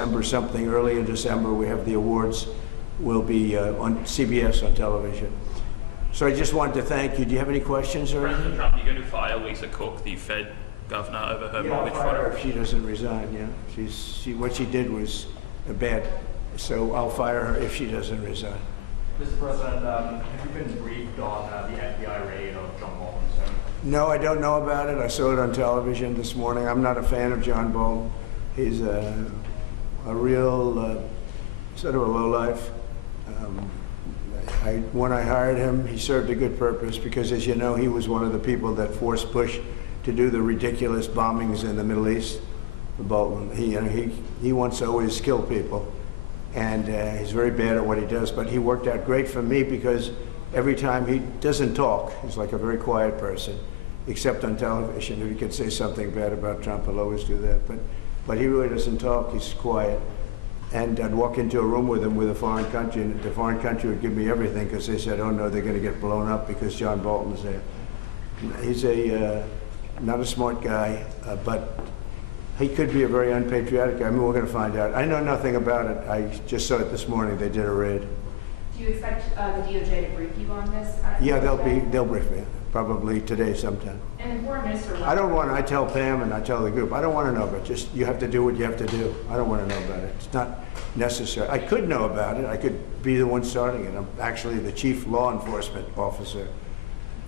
December something, early in December, we have the awards. Will be on CBS on television. So I just wanted to thank you. Do you have any questions or anything? President Trump, you're going to fire Lisa Cook, the Fed governor, over her mortgage fraud? If she doesn't resign, yeah. What she did was bad. So I'll fire her if she doesn't resign. Mr. President, have you been briefed on the FBI raid of John Bolton's home? No, I don't know about it. I saw it on television this morning. I'm not a fan of John Bolton. He's a real sort of a lowlife. When I hired him, he served a good purpose because, as you know, he was one of the people that forced Bush to do the ridiculous bombings in the Middle East. Bolton, he wants to always kill people, and he's very bad at what he does. But he worked out great for me because every time he doesn't talk, he's like a very quiet person, except on television. If he could say something bad about Trump, he'll always do that. But he really doesn't talk. He's quiet. And I'd walk into a room with him with a foreign country, and the foreign country would give me everything because they said, oh no, they're going to get blown up because John Bolton's there. He's not a smart guy, but he could be a very unpatriotic guy. I mean, we're going to find out. I know nothing about it. I just saw it this morning. They did a raid. Do you expect the DOJ to brief you on this? Yeah, they'll brief me, probably today sometime. And the foreign minister. I tell Pam and I tell the group, I don't want to know, but just you have to do what you have to do. I don't want to know about it. It's not necessary. I could know about it. I could be the one starting it. I'm actually the chief law enforcement officer,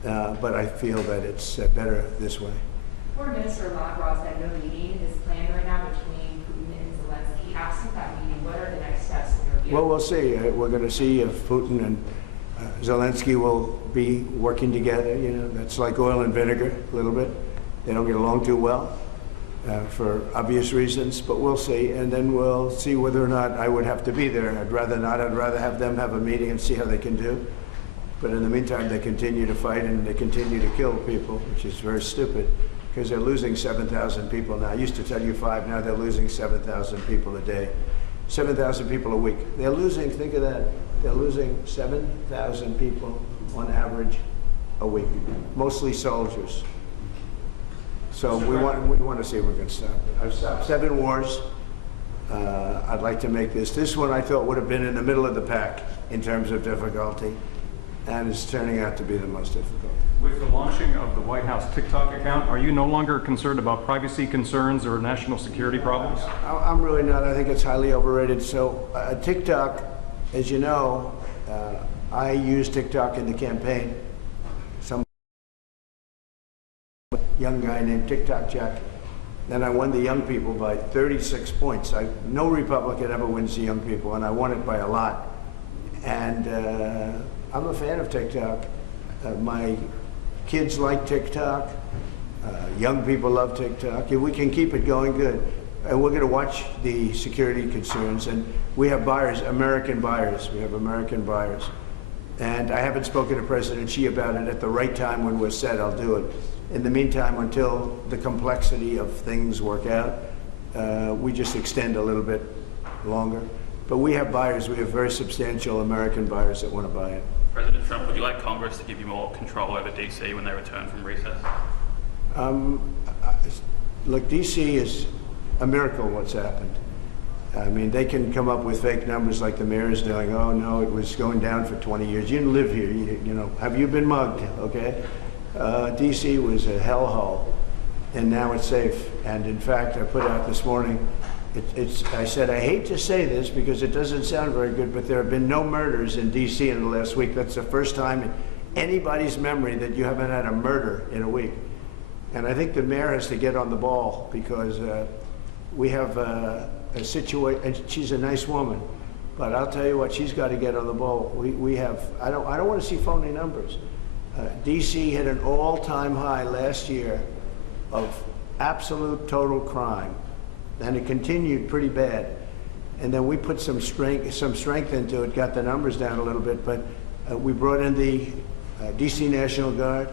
but I feel that it's better this way. Foreign Minister Lavrov said no meeting is planned right now between Putin and Zelensky. Absent that meeting, what are the next steps in your view? Well, we'll see. We're going to see if Putin and Zelensky will be working together. You know, that's like oil and vinegar a little bit. They don't get along too well for obvious reasons, but we'll see. And then we'll see whether or not I would have to be there. I'd rather not. I'd rather have them have a meeting and see how they can do. But in the meantime, they continue to fight and they continue to kill people, which is very stupid because they're losing 7,000 people now. I used to tell you 5, now they're losing 7,000 people a day. 7,000 people a week. They're losing, think of that, they're losing 7,000 people on average a week, mostly soldiers. So we want to see if we can stop it. I've stopped 7 wars. I'd like to make this one I thought would have been in the middle of the pack in terms of difficulty, and it's turning out to be the most difficult. With the launching of the White House TikTok account, are you no longer concerned about privacy concerns or national security problems? I'm really not. I think it's highly overrated. So TikTok, as you know, I used TikTok in the campaign. Some young guy named TikTok Jack. Then I won the young people by 36 points. No Republican ever wins the young people, and I won it by a lot. And I'm a fan of TikTok. My kids like TikTok. Young people love TikTok. If we can keep it going, good. And we're going to watch the security concerns. And we have buyers, American buyers. We have American buyers. And I haven't spoken to President Xi about it. At the right time when we're set, I'll do it. In the meantime, until the complexity of things work out, we just extend a little bit longer. But we have buyers. We have very substantial American buyers that want to buy it. President Trump, would you like Congress to give you more control over D.C. when they return from recess? Look, D.C. is a miracle what's happened. I mean, they can come up with fake numbers like the mayor is doing. Oh, no, it was going down for 20 years. You didn't live here. You know, have you been mugged, okay? D.C. was a hellhole, and now it's safe. And in fact, I put out this morning, I said, I hate to say this because it doesn't sound very good, but there have been no murders in D.C. in the last week. That's the first time in anybody's memory that you haven't had a murder in a week. And I think the mayor has to get on the ball because we have a situation, and she's a nice woman, but I'll tell you what, she's got to get on the ball. I don't want to see phony numbers. D.C. hit an all-time high last year of absolute total crime. And it continued pretty bad. And then we put some strength into it, got the numbers down a little bit, but we brought in the DC National Guard,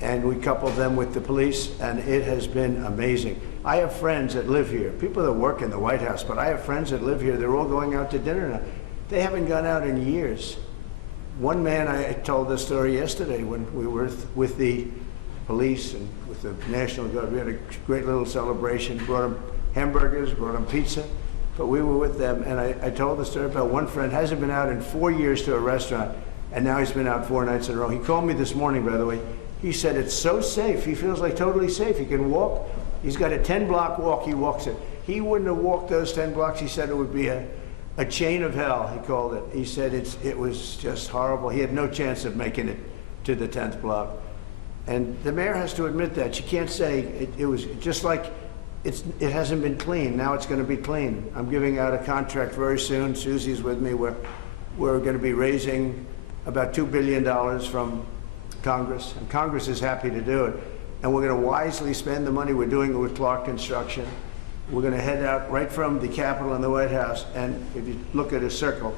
and we coupled them with the police, and it has been amazing. I have friends that live here, people that work in the White House, but I have friends that live here. They're all going out to dinner now. They haven't gone out in years. One man, I told this story yesterday when we were with the police and with the National Guard. We had a great little celebration, brought them hamburgers, brought them pizza, but we were with them, and I told the story about one friend hasn't been out in 4 years to a restaurant, and now he's been out 4 nights in a row. He called me this morning, by the way. He said it's so safe. He feels like totally safe. He can walk. He's got a 10-block walk. He walks it. He wouldn't have walked those 10 blocks. He said it would be a chain of hell, he called it. He said it was just horrible. He had no chance of making it to the 10th block. And the mayor has to admit that. She can't say it was just like it hasn't been clean. Now it's going to be clean. I'm giving out a contract very soon. Susie's with me. We're going to be raising about $2 billion from Congress. And Congress is happy to do it. And we're going to wisely spend the money. We're doing it with Clark Construction. We're going to head out right from the Capitol and the White House, and if you look at a circle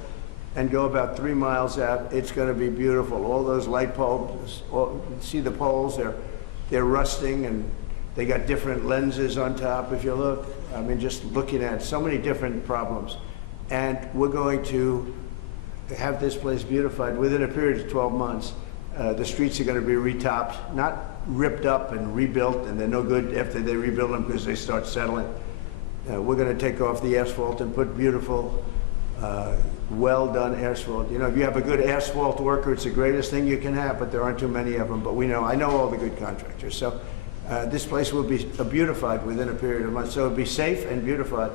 and go about 3 miles out, it's going to be beautiful. All those light bulbs, see the poles, they're rusting, and they got different lenses on top, if you look. I mean, just looking at so many different problems. And we're going to have this place beautified within a period of 12 months. The streets are going to be retopped, not ripped up and rebuilt, and they're no good after they rebuild them because they start settling. We're going to take off the asphalt and put beautiful, well-done asphalt. You know, if you have a good asphalt worker, it's the greatest thing you can have, but there aren't too many of them. But I know all the good contractors. So this place will be beautified within a period of months. So it'll be safe and beautified.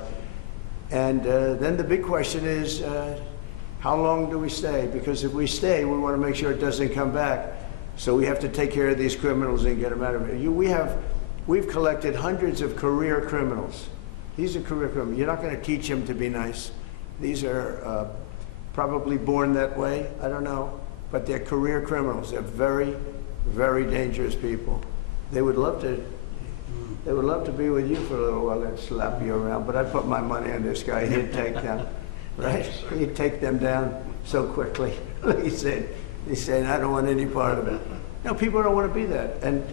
And then the big question is, how long do we stay? Because if we stay, we want to make sure it doesn't come back. So we have to take care of these criminals and get them out of it. We've collected hundreds of career criminals. These are career criminals. You're not going to teach them to be nice. These are probably born that way. I don't know. But they're career criminals. They're very, very dangerous people. They would love to be with you for a little while and slap you around. But I put my money on this guy. He'd take them, right? He'd take them down so quickly. He's saying, I don't want any part of it. No, people don't want to be that. And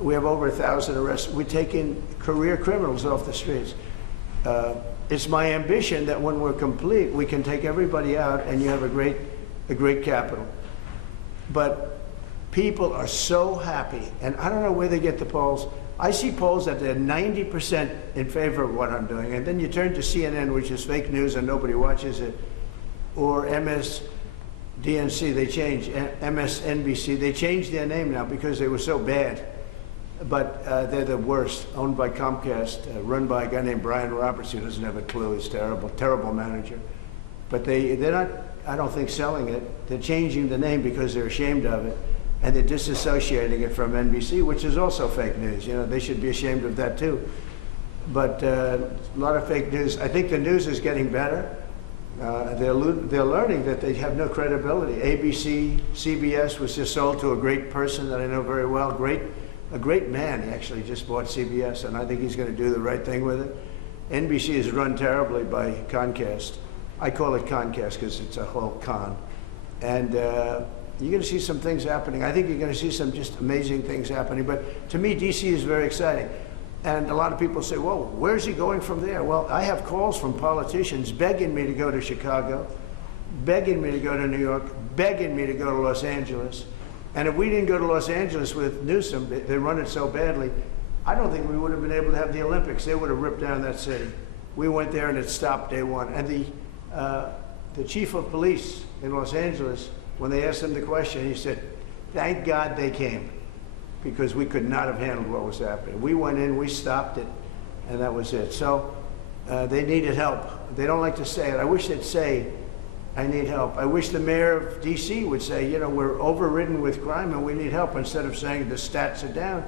we have over 1,000 arrests. We're taking career criminals off the streets. It's my ambition that when we're complete, we can take everybody out and you have a great capital. But people are so happy, and I don't know where they get the polls. I see polls that they're 90% in favor of what I'm doing, and then you turn to CNN, which is fake news and nobody watches it, or MSDNC, they changed, MSNBC, they changed their name now because they were so bad. But they're the worst, owned by Comcast, run by a guy named Brian Roberts, who doesn't have a clue. He's terrible, terrible manager. But they're not, I don't think, selling it. They're changing the name because they're ashamed of it, and they're disassociating it from NBC, which is also fake news. You know, they should be ashamed of that too. But a lot of fake news. I think the news is getting better. They're learning that they have no credibility. ABC, CBS was just sold to a great person that I know very well, a great man. He actually just bought CBS, and I think he's going to do the right thing with it. NBC is run terribly by Comcast. I call it Comcast because it's a whole con. And you're going to see some things happening. I think you're going to see some just amazing things happening. But to me, DC is very exciting. And a lot of people say, well, where's he going from there? Well, I have calls from politicians begging me to go to Chicago, begging me to go to New York, begging me to go to Los Angeles. And if we didn't go to Los Angeles with Newsom, they run it so badly, I don't think we would have been able to have the Olympics. They would have ripped down that city. We went there and it stopped day one. And the chief of police in Los Angeles, when they asked him the question, he said, thank God they came, because we could not have handled what was happening. We went in, we stopped it, and that was it. So they needed help. They don't like to say it. I wish they'd say, I need help. I wish the mayor of DC would say, you know, we're overridden with crime and we need help, instead of saying the stats are down.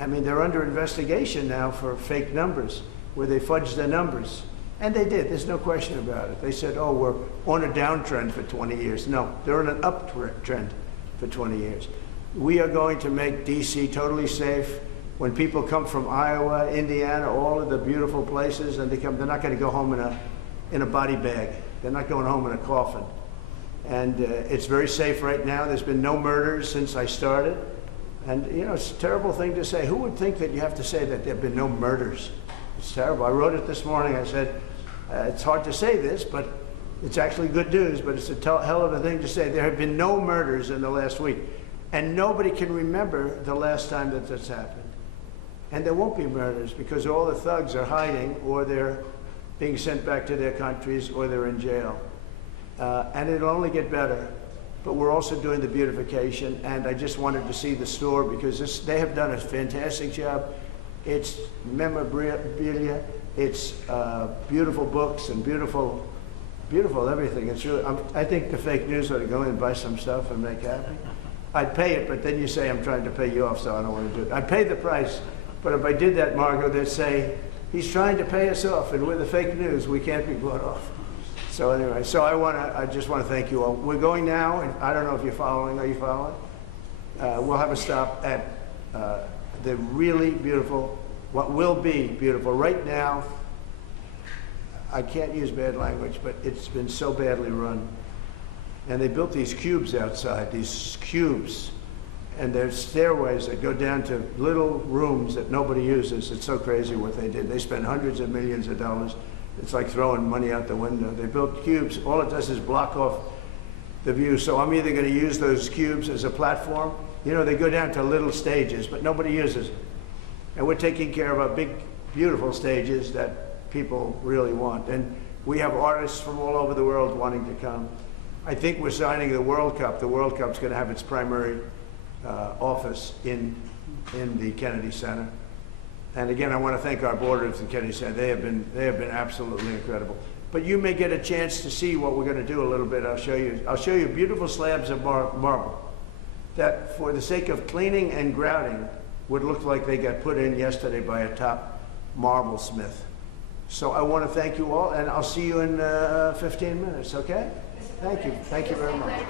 I mean, they're under investigation now for fake numbers, where they fudged their numbers. And they did, there's no question about it. They said, oh, we're on a downtrend for 20 years. No, they're on an uptrend for 20 years. We are going to make DC totally safe. When people come from Iowa, Indiana, all of the beautiful places, and they're not going to go home in a body bag. They're not going home in a coffin. And it's very safe right now. There's been no murders since I started. And, you know, it's a terrible thing to say. Who would think that you have to say that there have been no murders? It's terrible. I wrote it this morning. I said, it's hard to say this, but it's actually good news, but it's a hell of a thing to say. There have been no murders in the last week. And nobody can remember the last time that this happened. And there won't be murders because all the thugs are hiding, or they're being sent back to their countries or they're in jail. And it'll only get better. But we're also doing the beautification, and I just wanted to see the store because they have done a fantastic job. It's memorabilia, it's beautiful books and beautiful everything. It's really, I think the fake news ought to go in and buy some stuff and make happy. I'd pay it, but then you say I'm trying to pay you off, so I don't want to do it. I'd pay the price, but if I did that, Margot, they'd say, he's trying to pay us off, and with the fake news, we can't be bought off. So anyway, so I just want to thank you all. We're going now, and I don't know if you're following. Are you following? We'll have a stop at the really beautiful, what will be beautiful. Right now, I can't use bad language, but it's been so badly run. And they built these cubes outside, these cubes. And there's stairways that go down to little rooms that nobody uses. It's so crazy what they did. They spent hundreds of millions of dollars. It's like throwing money out the window. They built cubes. All it does is block off the view. So I'm either going to use those cubes as a platform. You know, they go down to little stages, but nobody uses it. And we're taking care of our big, beautiful stages that people really want. And we have artists from all over the world wanting to come. I think we're signing the World Cup. The World Cup's going to have its primary office in the Kennedy Center. And again, I want to thank our board of the Kennedy Center. They have been absolutely incredible. But you may get a chance to see what we're going to do a little bit. I'll show you beautiful slabs of marble that, for the sake of cleaning and grouting, would look like they got put in yesterday by a top marble smith. So I want to thank you all, and I'll see you in 15 minutes. Okay? Thank you. Thank you very much.